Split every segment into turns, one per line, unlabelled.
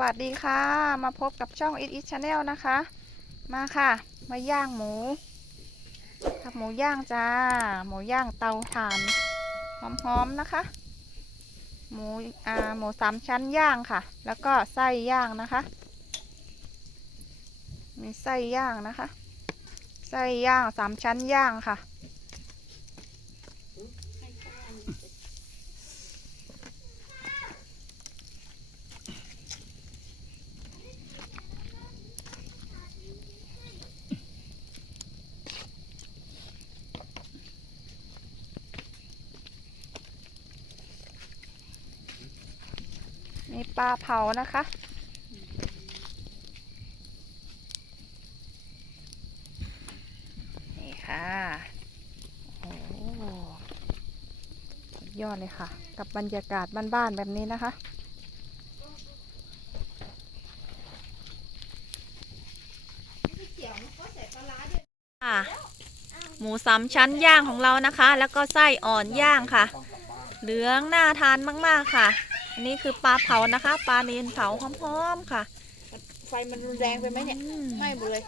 วัสดีค่ะ มาพบกับช่อง It It Channel นะคะ มาค่ะ มาย่างหมูทำหมูย่างจ้า หมูย่างเตาถ่านหอมๆนะคะ หมูอ่าหมูสามชั้นย่างค่ะ แล้วก็ไส้ย่างนะคะ มีไส้ย่างนะคะ ไส้ย่างสามชั้นย่างค่ะ มีปลาเผานะคะ นี่ค่ะ โอ้ยอดเลยค่ะ กับบรรยากาศบ้านๆแบบนี้นะคะหมูสามชั้นย่างของเรานะคะ แล้วก็ไส้อ่อนย่างค่ะ เหลืองน่าทานมาก ๆ ค่ะ อันนี้คือปลาเผานะคะปลาเนียนเผาหอมๆค่ะ
ไฟมันรุนแรงไปไหมเนี่ยอืมไหม้หมดเลย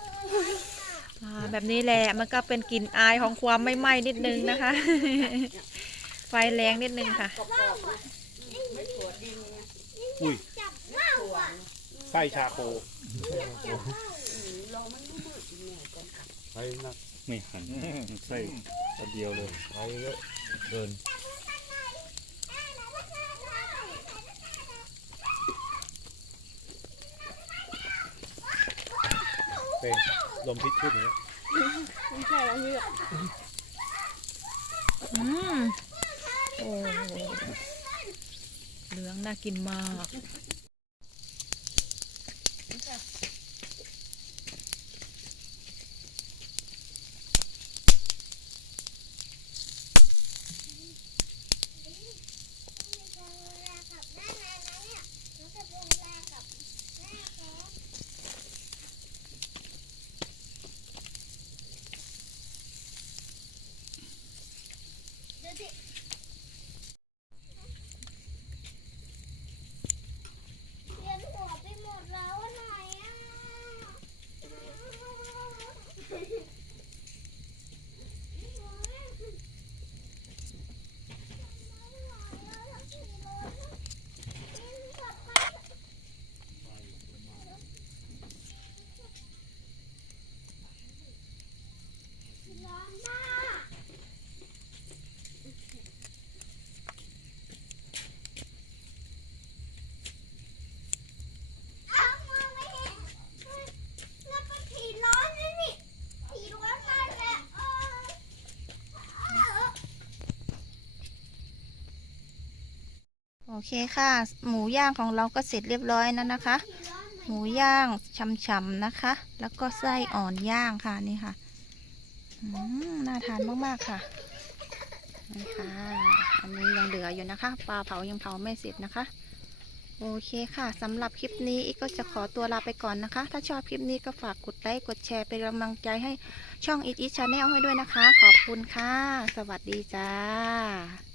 อ่าแบบนี้แหละมันก็เป็นกลิ่นอายของความไม่ไหม้นิดนึงนะคะ ไฟแรงนิดนึงค่ะ
อุ้ยไส้ชาโคไส้นักไม่หันไส้ตัวเดียวเลยไส้เยอะเกิน
เป็นลมพิษขึ้นอย่างเงี้ยไม่ใช่แล้วนี่อืมโอ้เหลืองน่ากินมาก เรียนหัวไปหมดแล้วอะไหนอะ ร้อนมากอ้าวมองไม่เห็นแล้วก็ผีร้อนนี่นี่ผีร้อนมากเลยเออเออ โอ เคค่ะ หมูย่างของเราก็เสร็จเรียบร้อยแล้วนะคะ หมูย่างช่ำๆนะคะ แล้วก็ไส้อ่อนย่างค่ะนี่ค่ะน่าทานมากๆค่ะนี่ค่ะ อันนี้ยังเหลืออยู่นะคะ ปลาเผายังเผาไม่เสร็จนะคะ โอเคค่ะสำหรับคลิปนี้อีกก็จะขอตัวลาไปก่อนนะคะ ถ้าชอบคลิปนี้ก็ฝากกดไลค์กดแชร์เป็นกำลังใจให้ช่อง It It Channel ให้ด้วยนะคะ ขอบคุณค่ะ สวัสดีจ้า